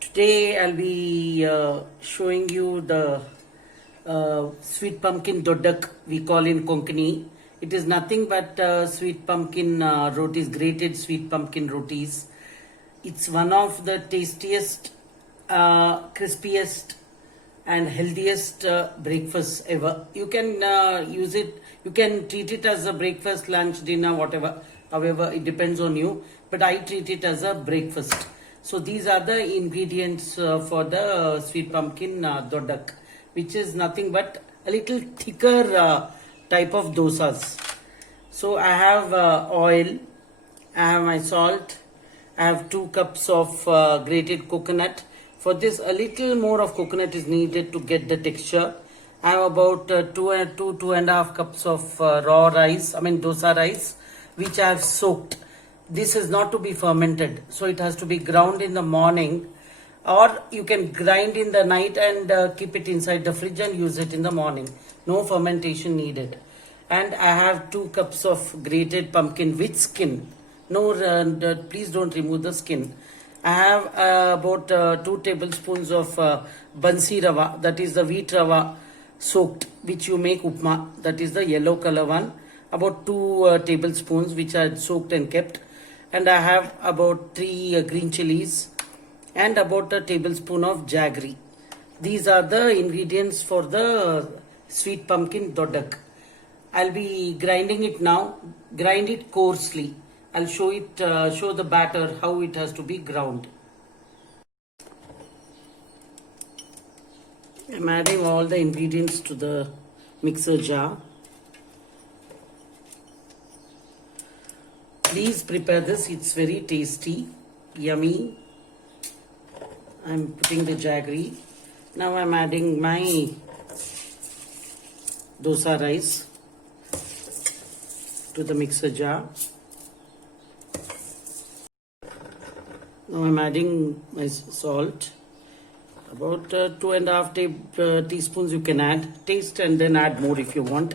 Today I'll be showing you the sweet pumpkin dodak we call in Konkani. It is nothing but sweet pumpkin rotis, grated sweet pumpkin rotis. It's one of the tastiest, crispiest and healthiest breakfast ever. You can use it, you can treat it as a breakfast, lunch, dinner, whatever. However, it depends on you. But I treat it as a breakfast. So these are the ingredients for the sweet pumpkin dodak, which is nothing but a little thicker type of dosas. So I have oil, I have my salt, I have 2 cups of grated coconut. For this, a little more of coconut is needed to get the texture. I have about 2.5 cups of raw rice, dosa rice, which I have soaked. This is not to be fermented, so it has to be ground in the morning, or you can grind in the night and keep it inside the fridge and use it in the morning. No fermentation needed. And I have 2 cups of grated pumpkin with skin. No, please don't remove the skin. I have about 2 tablespoons of bansi rava, that is the wheat rava soaked, which you make upma, that is the yellow color one. About 2 tablespoons which are soaked and kept. And I have about 3 green chilies and about a tablespoon of jaggery. These are the ingredients for the sweet pumpkin dodak. I'll be grinding it now. Grind it coarsely. I'll show the batter how it has to be ground. I'm adding all the ingredients to the mixer jar. Please prepare this, it's very tasty, yummy. I'm putting the jaggery. Now I'm adding my dosa rice to the mixer jar. Now I'm adding my salt. About 2.5 teaspoons you can add. Taste and then add more if you want.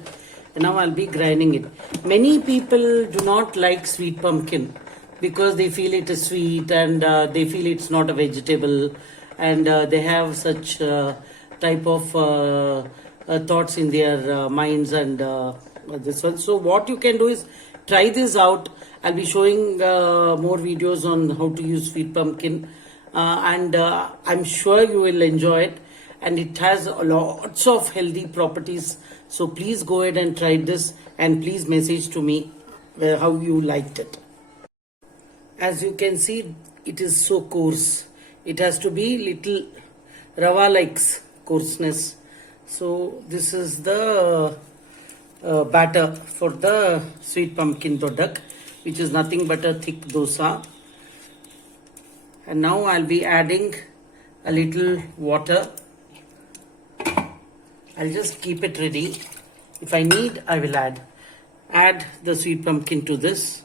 And now I'll be grinding it. Many people do not like sweet pumpkin because they feel it is sweet and they feel it's not a vegetable, and they have such type of thoughts in their minds and this one. So what you can do is try this out. I'll be showing more videos on how to use sweet pumpkin and I'm sure you will enjoy it, and it has lots of healthy properties. So please go ahead and try this, and please message to me how you liked it. As you can see, it is so coarse. It has to be little rava like coarseness. So this is the batter for the sweet pumpkin dodak, which is nothing but a thick dosa. And now I'll be adding a little water. I'll just keep it ready. If I need, I will add the sweet pumpkin to this.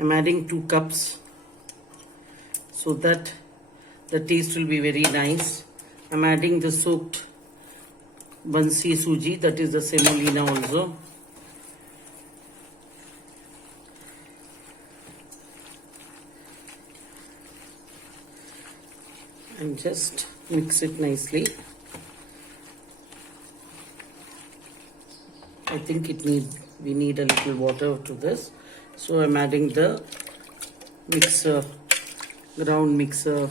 I'm adding 2 cups so that the taste will be very nice. I'm adding the soaked bansi suji, that is the semolina also. And just mix it nicely. I think we need a little water to this. So I'm adding the ground mixer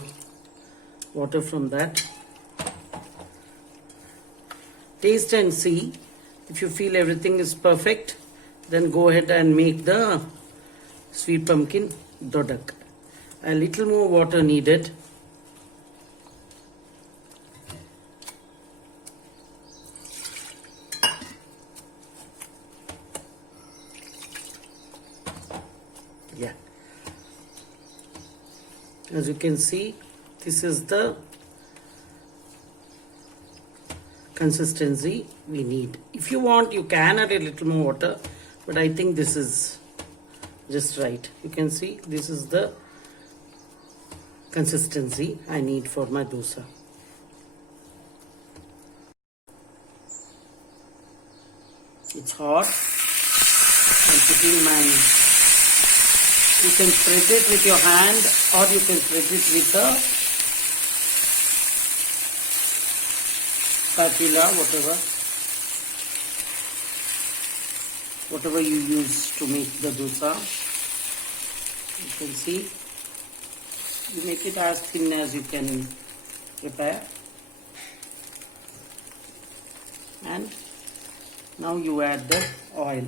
water from that. Taste and see. If you feel everything is perfect, then go ahead and make the sweet pumpkin dodak. A little more water needed. Yeah, as you can see, this is the consistency we need. If you want, you can add a little more water, but I think this is just right. You can see this is the consistency I need for my dosa. It's hot. I'm putting my You can spread it with your hand or you can spread it with a spatula, whatever you use to make the dosa. You can see, you make it as thin as you can prepare. And now you add the oil.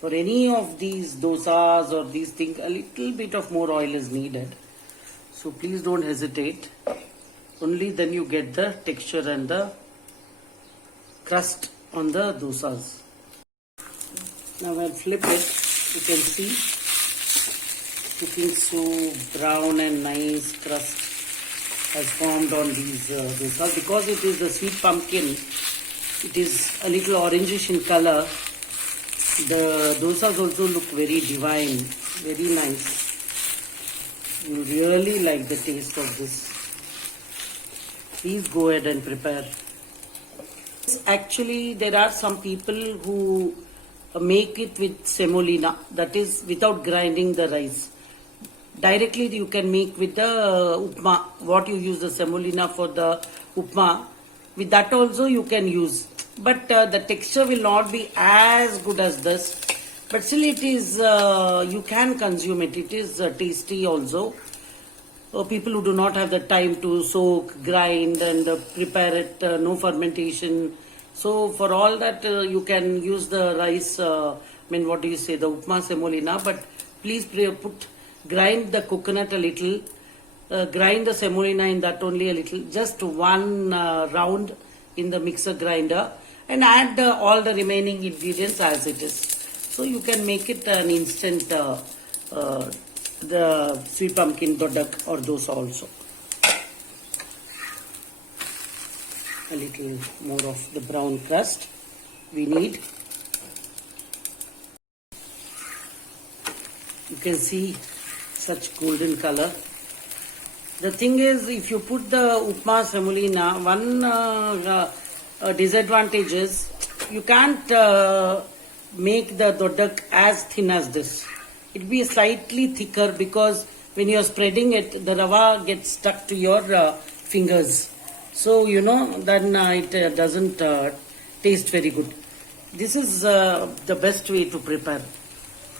For any of these dosas or these things, a little bit of more oil is needed. So please don't hesitate. Only then you get the texture and the crust on the dosas. Now I'll flip it. You can see looking so brown and nice crust has formed on these dosas. Because it is the sweet pumpkin, it is a little orangish in color. The dosas also look very divine, very nice. You really like the taste of this. Please go ahead and prepare. Actually, there are some people who make it with semolina, that is without grinding the rice. Directly you can make with the upma, what you use the semolina for the upma. With that also you can use. But the texture will not be as good as this. But still it is, you can consume it. It is tasty also. People who do not have the time to soak, grind and prepare it, no fermentation. So for all that you can use the rice, the upma semolina. But please grind the coconut a little. Grind the semolina in that only a little. Just one round in the mixer grinder. And add all the remaining ingredients as it is. So you can make it an instant the sweet pumpkin dodak or dosa also. A little more of the brown crust we need. You can see such golden color. The thing is, if you put the upma semolina, one disadvantage is you can't make the dodak as thin as this. It will be slightly thicker because when you are spreading it, the rava gets stuck to your fingers. So, then it doesn't taste very good. This is the best way to prepare.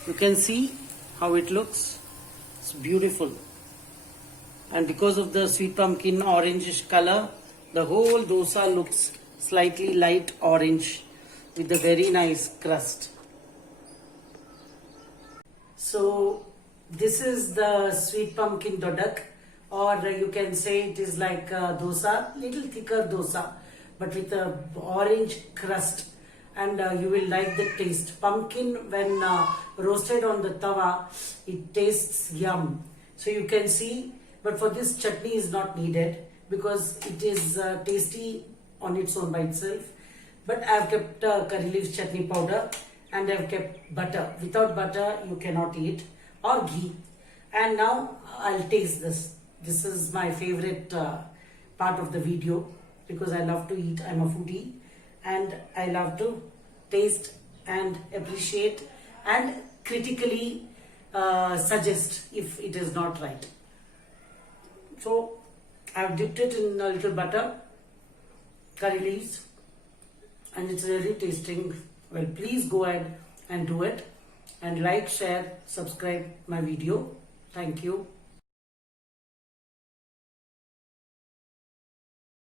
You can see how it looks. It's beautiful. And because of the sweet pumpkin orangish color, the whole dosa looks slightly light orange with a very nice crust. So this is the sweet pumpkin dodak, or you can say it is like a dosa, little thicker dosa, but with a orange crust, and you will like the taste. Pumpkin when roasted on the tawa, it tastes yum. So you can see, but for this chutney is not needed because it is tasty on its own by itself. But I have kept curry leaves chutney powder and I have kept butter. Without butter you cannot eat, or ghee. And now I'll taste this. This is my favorite part of the video because I love to eat. I'm a foodie and I love to taste and appreciate and critically suggest if it is not right. So I've dipped it in a little butter, curry leaves, and it's really tasting well. Please go ahead and do it, and like, share, subscribe my video. Thank you.